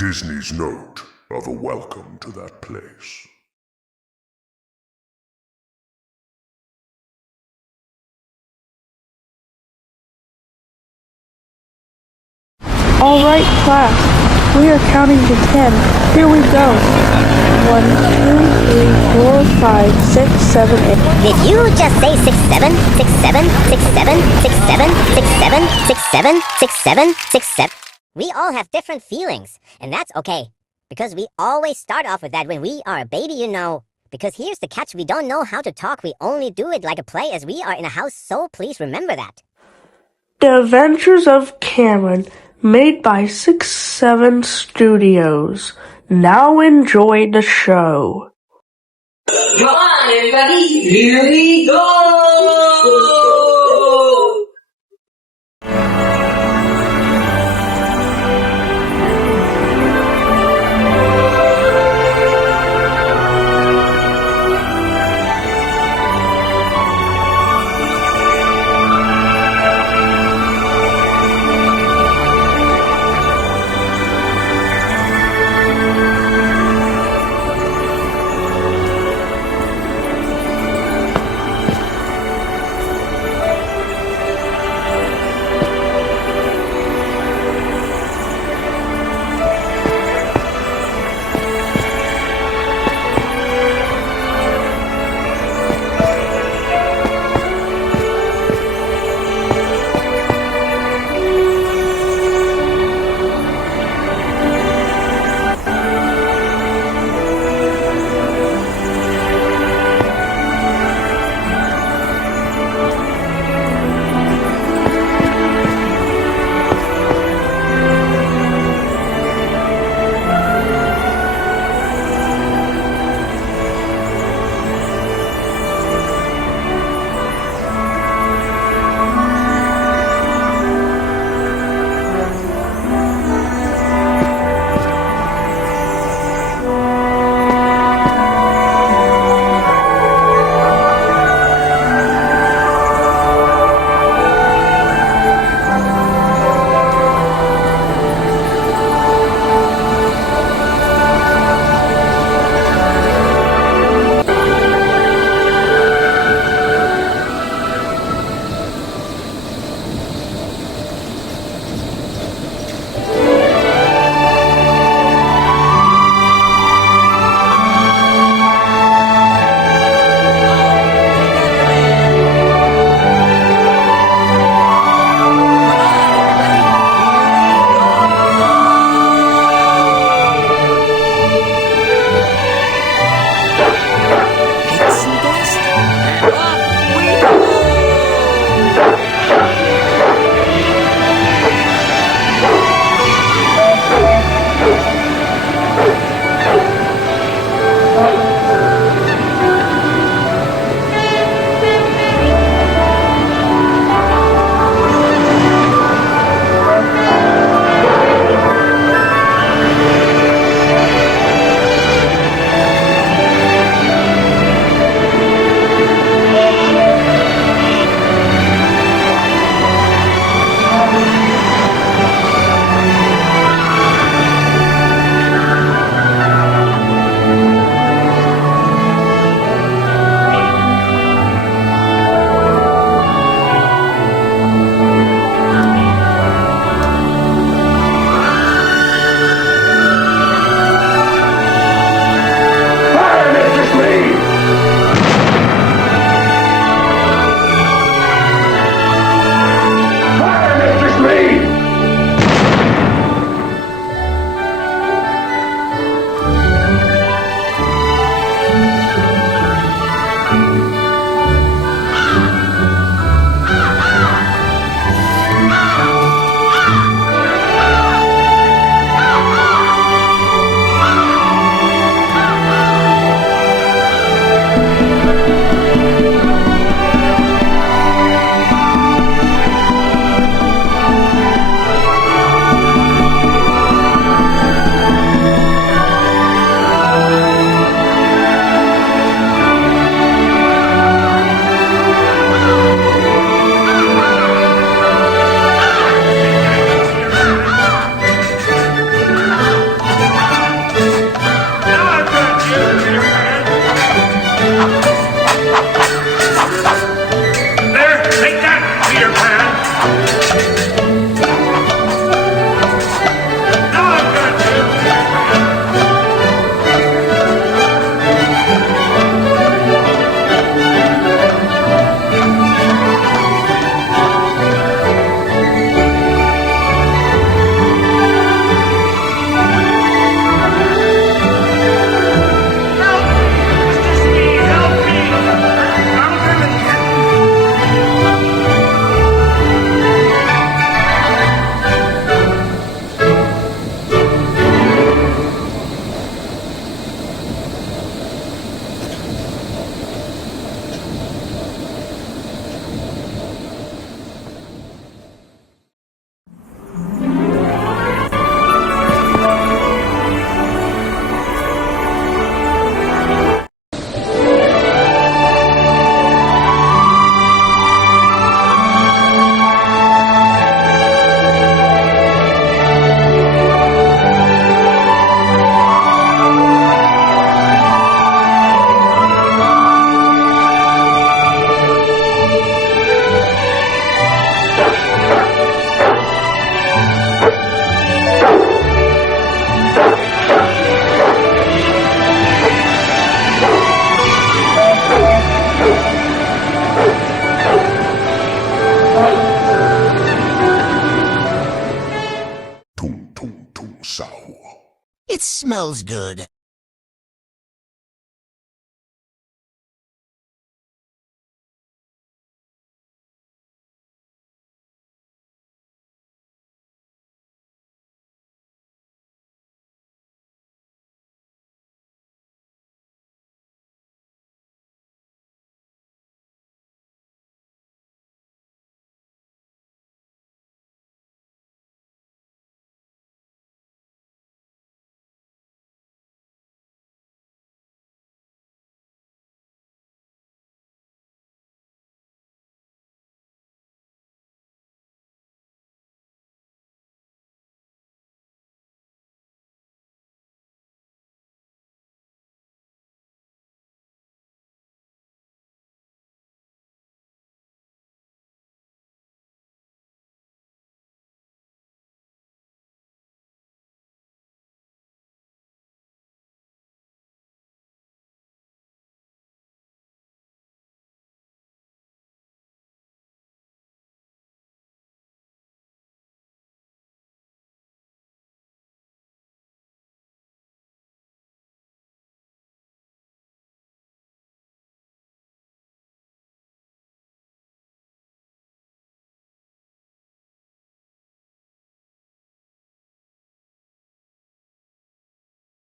Disney's note of a welcome to that place. All right, class. We are counting to 10. Here we go. 1, 2, 3, 4, 5, 6, 7, 8. Did you just say 6, 7, 6, 7, 6, 7, 6, 7, 6, 7, 6, 7, 6, 7, 6, 7? We all have different feelings, and that's okay. Because we always start off with that when we are a baby, you know. Because here's the catch, we don't know how to talk, we only do it like a play as we are in a house, so please remember that. The Adventures of Cameron, made by 6-7 Studios. Now enjoy the show. Come on, everybody, here we go! It smells good.